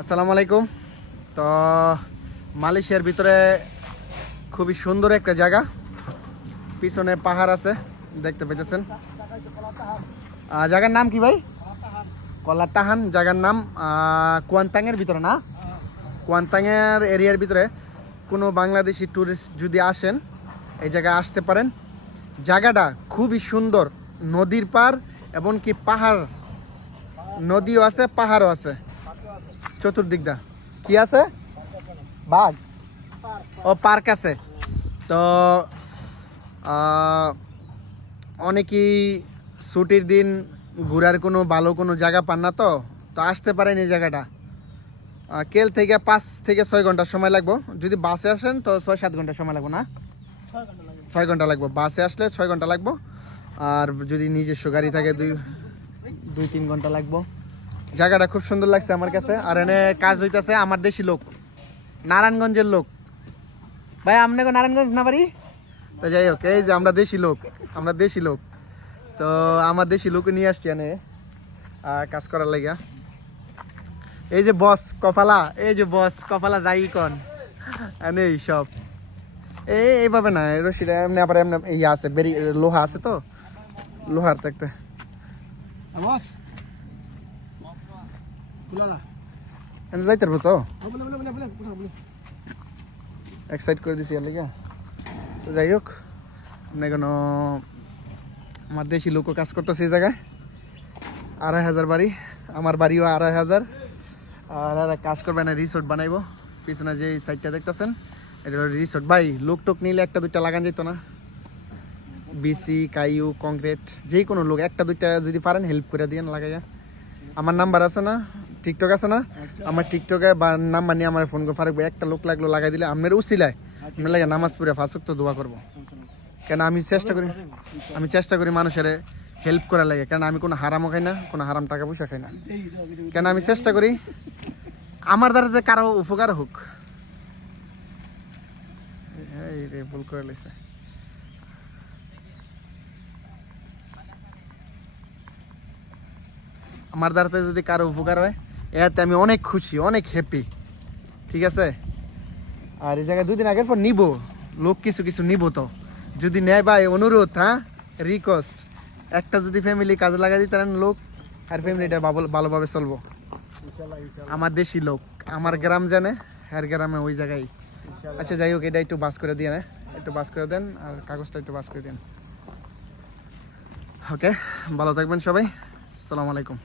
আসসালামু আলাইকুম। তো মালয়েশিয়ার ভিতরে খুবই সুন্দর একটা জায়গা, পিছনে পাহাড় আছে দেখতে পাইতেছেন। জায়গার নাম কি ভাই? কলাতাহান জায়গার নাম। কুয়ান্তাংয়ের ভিতরে না, কুয়ান্তাংয়ের এরিয়ার ভিতরে কোনো বাংলাদেশি ট্যুরিস্ট যদি আসেন এই জায়গায় আসতে পারেন। জায়গাটা খুবই সুন্দর, নদীর পার এবং কি পাহাড়, নদীও আছে পাহাড়ও আছে চতুর্দিকটা। কি আছে? বাঘ ও পার্ক আছে। তো অনেকেই ছুটির দিন ঘোরার কোনো ভালো কোনো জায়গা পান না, তো আসতে পারেন এই জায়গাটা। কেল থেকে 5 থেকে 6 ঘন্টা সময় লাগবে। যদি বাসে আসেন তো 6-7 ঘন্টা সময় লাগবে না, 6 ঘন্টা লাগবে। বাসে আসলে 6 ঘন্টা লাগবে, আর যদি নিজস্ব গাড়ি থাকে 2-3 ঘন্টা লাগবে। জায়গাটা খুব সুন্দর লাগছে আমার কাছে। আর এনে কাজ হইতেছে আমার দেশি লোক, নারায়ণগঞ্জের লোক। ভাই আপনাকে নারায়ণগঞ্জ না বাড়ি? তো যাই হোক, এই যে আমরা দেশি লোক, তো আমার দেশি লোক নিয়ে আসছি এনে কাজ করার লাগিয়া। এই যে বস কপালা যাই কন এনে সব এইভাবে না, রশিটা এমনি আবার এমনি ইয়ে আছে, বেরি লোহা আছে, তো লোহার থাকতে যাইতে পারবো তো, এক্সাইট করে দিছি এর লিগা। তো যাই হোক, মানে কোনো আমার দেশি লোকও কাজ করতেছে এই জায়গায়। 2500 বাড়ি, আমার বাড়িও 2500। আর কাজ করবে না, রিসোর্ট বানাইবো। পিছনে যে সাইডটা দেখতেছেন এটা রিসোর্ট। ভাই লোক টোক নিলে 1-2টা লাগান যেত না? বিসি কাইউ কংক্রিট যে কোনো লোক 1-2টা যদি পারেন হেল্প করে দিয়েন লাগাইয়া। আমার নাম্বার আছে না, টিকটক আছে না, আমার টিকটকে বা নাম্বার নিয়ে আমার ফোন করে পারবে। একটা লোক লাগলো লাগাই দিলে আপনার উসিলায় আমি লাগে নামাজ পড়ে 5 ওয়াক্ত দোয়া করবো। কেন আমি চেষ্টা করি মানুষের হেল্প করার লাগে। কেন আমি কোনো হারামও খাই না, কোনো হারাম টাকা পয়সা খাই না। কেন আমি চেষ্টা করি আমার দ্বারা যে কারো উপকার হোক। এই রে ভুল করে লেছে। আমার দ্বারাতে যদি কারো উপকার হয় এতে আমি অনেক খুশি, অনেক হ্যাপি। ঠিক আছে। আর এই জায়গায় 2 দিন আগের পর নিব লোক, কিছু নিব। তো যদি নেয় ভাই, অনুরোধ, হ্যাঁ রিকোয়েস্ট, একটা যদি ফ্যামিলি কাজে লাগাই দিতেন লোক, আর ফ্যামিলিটা ভালোভাবে চলবো। আমার দেশি লোক, আমার গ্রাম জানে, আর গ্রামে ওই জায়গায়। আচ্ছা যাই হোক, এটা একটু বাস করে দিয়ে, একটু বাস করে দেন, আর কাগজটা একটু বাস করে দেন। ওকে, ভালো থাকবেন সবাই। আসসালামু আলাইকুম।